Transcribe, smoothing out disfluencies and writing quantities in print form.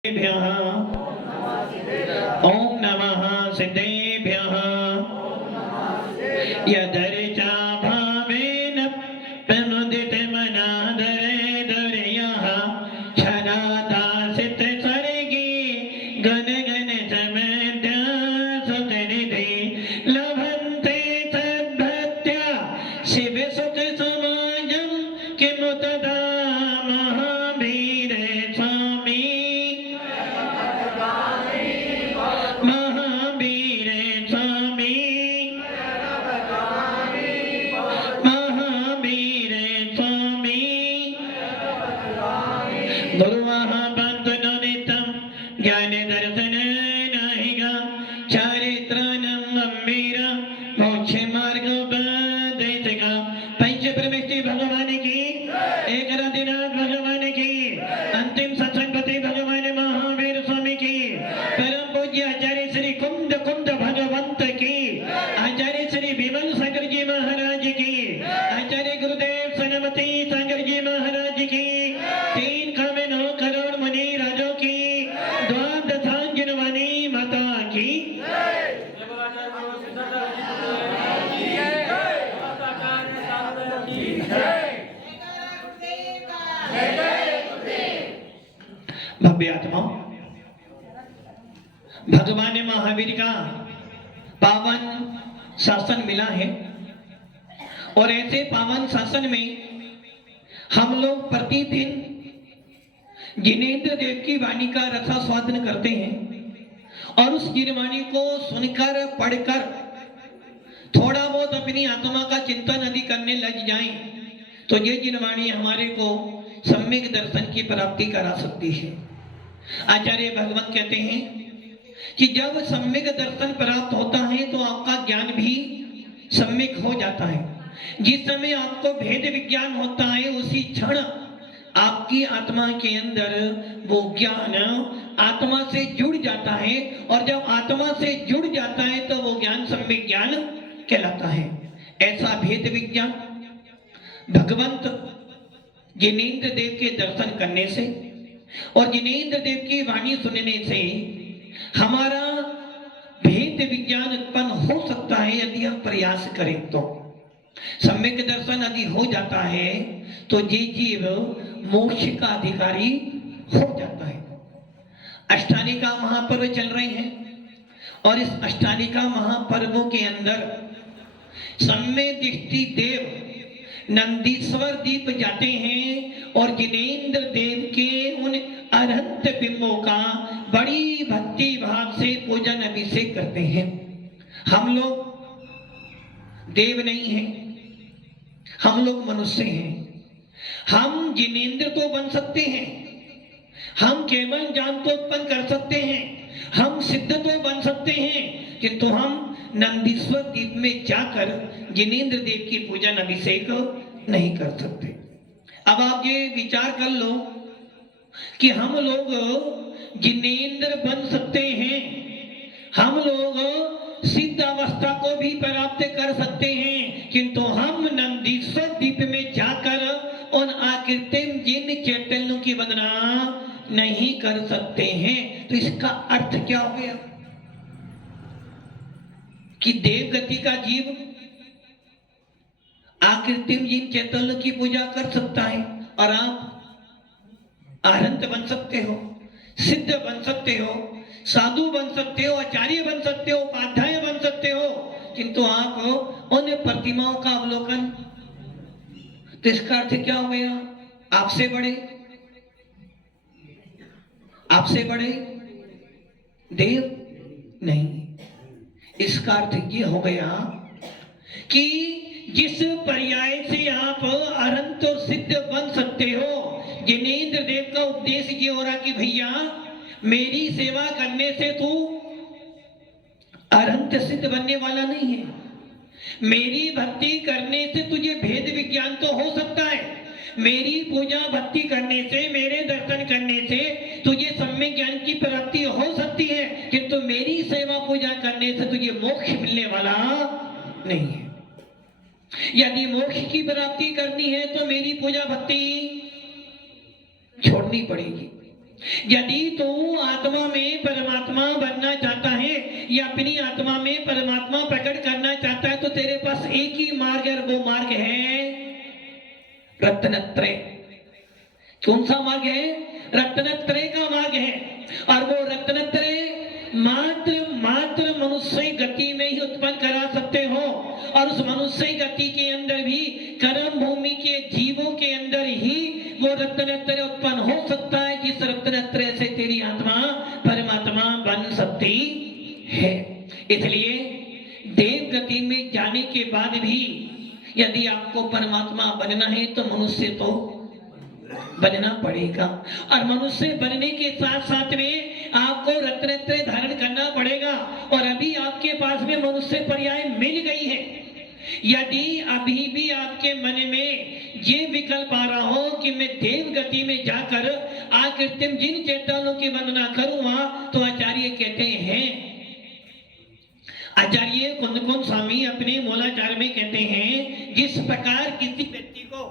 ओम नमः सिद्धेभ्यः यदर्चा भावेन प्रमुदितमनादरे दर्यः क्षराता सित स्वर्गे गण गण समेत्य सुतनिधि लभन्ते सद्भक्त्या शिव सुख समाजं किमुतदा महावीर स्वामी महावीर स्वामी महावीर स्वामी गुरुः बन्धुनो नित्यं ज्ञान दर्शन नाहिगा चारित्रानं गंभीर मोक्ष मार्ग उपदेशका पंच परमेष्टि भगवान की एक आदिनाथ भगवान की अंतिम सत्संगपति भगवान महावीर स्वामी की परम पूज्य आचार्य श्री कुंद कुंद भगवंत की आचार्य श्री विमल सागर जी महाराज की आचार्य गुरुदेव सनमती सागर जी महाराज की 3 करोड़ 9 करोड़ मुनि राजों की द्वादशांजन वाणी माता की भव्य आत्मा भगवान महावीर का पावन शासन मिला है और ऐसे पावन शासन में हम लोग प्रतिदिन जिनेंद्र देव की वाणी का रसास्वादन करते हैं और उस जिनवाणी को सुनकर पढ़कर थोड़ा बहुत अपनी आत्मा का चिंतन आदि करने लग जाएं तो ये जिनवाणी हमारे को सम्यक दर्शन की प्राप्ति करा सकती है। आचार्य भगवत कहते हैं कि जब सम्यक दर्शन प्राप्त होता है तो आपका ज्ञान भी सम्यक हो जाता है। जिस समय आपको भेद विज्ञान होता है उसी क्षण आपकी आत्मा के अंदर वो ज्ञान आत्मा से जुड़ जाता है और जब आत्मा से जुड़ जाता है तो वो ज्ञान सम्यक ज्ञान कहलाता है। ऐसा भेद विज्ञान भगवंत जिनेंद्र देव के दर्शन करने से और जिनेंद्र देव की वाणी सुनने से हमारा भेद विज्ञान उत्पन्न हो सकता है यदि हम प्रयास करें तो। सम्यक दर्शन यदि हो जाता है तो ये जीव मोक्ष का अधिकारी हो जाता है। अष्टालिका महापर्व चल रहे हैं और इस अष्टालिका महापर्वों के अंदर सम्य दृष्टि देव नंदीश्वर दीप जाते हैं और जिनेंद्र देव के उन अनंत बिंबों का बड़ी भक्ति भाव से पूजन अभिषेक करते हैं। हम लोग देव नहीं हैं, हम लोग मनुष्य हैं। हम जिनेंद्र तो बन सकते हैं, हम केवल ज्ञान को उत्पन्न कर सकते हैं, हम सिद्ध तो बन सकते हैं, किंतु हम नंदीश्वर द्वीप में जाकर जिनेंद्र देव की पूजन अभिषेक नहीं कर सकते। अब आप ये विचार कर लो कि हम लोग जिनेंद्र बन सकते हैं, हम लोग सिद्ध अवस्था को भी प्राप्त कर सकते हैं, किंतु हम नंदीश्वर द्वीप में जाकर उन आकृतिम जिन चैतन्यों की वंदना नहीं कर सकते हैं। तो इसका अर्थ क्या हो गया कि देव गति का जीव आकृतिम जिन चैतन्यों की पूजा कर सकता है और आप अरहंत बन सकते हो, सिद्ध बन सकते हो, साधु बन सकते हो, आचार्य बन सकते हो, उपाध्याय बन सकते हो, किंतु आप उन प्रतिमाओं का अवलोकन, तो इसका अर्थ क्या हो गया? आपसे बड़े देव नहीं। इसका अर्थ ये हो गया कि जिस पर्याय से आप अनंत और सिद्ध बन सकते हो, जिनेंद्र देव का उपदेश ये हो रहा कि भैया मेरी सेवा करने से तू अनंत सिद्ध बनने वाला नहीं है, मेरी भक्ति करने से तुझे भेद विज्ञान तो हो सकता है, मेरी पूजा भक्ति करने से, मेरे दर्शन करने से तुझे सम्यक ज्ञान की प्राप्ति हो सकती है, किंतु मेरी सेवा पूजा करने से तुझे मोक्ष मिलने वाला नहीं है। यदि मोक्ष की प्राप्ति करनी है तो मेरी पूजा भक्ति छोड़नी पड़ेगी। यदि तू आत्मा में परमात्मा बनना चाहता है या अपनी आत्मा में परमात्मा प्रकट करना चाहता है तो तेरे पास एक ही मार्ग है, और वो मार्ग है रत्नत्रय। कौन सा मार्ग है? रत्नत्रय का मार्ग है। और वो रत्नत्रय मात्र मनुष्य गति में ही उत्पन्न करा सकते हो, और उस मनुष्य गति के अंदर भी कर्म भूमि के जीवों के अंदर ही वो रत्नत्रय उत्पन्न हो सकता है, जिस रत्नत्रय से तेरी आत्मा परमात्मा बन सकती है। इसलिए देव गति में जाने के बाद भी यदि आपको परमात्मा बनना है तो मनुष्य तो बनना पड़ेगा, और मनुष्य बनने के साथ साथ में आपको रत्नत्रय धारण करना पड़ेगा। और अभी आपके पास में मनुष्य पर्याय मिल गई है। यदि अभी भी आपके मन में ये विकल्प आ रहा हो कि मैं देव गति में जाकर आकृतिम जिन चेतनों की वंदना करूंगा, तो आचार्य कहते हैं, आचार्य कुंदकुंद स्वामी अपने मूलाचार में कहते हैं, जिस प्रकार किसी व्यक्ति को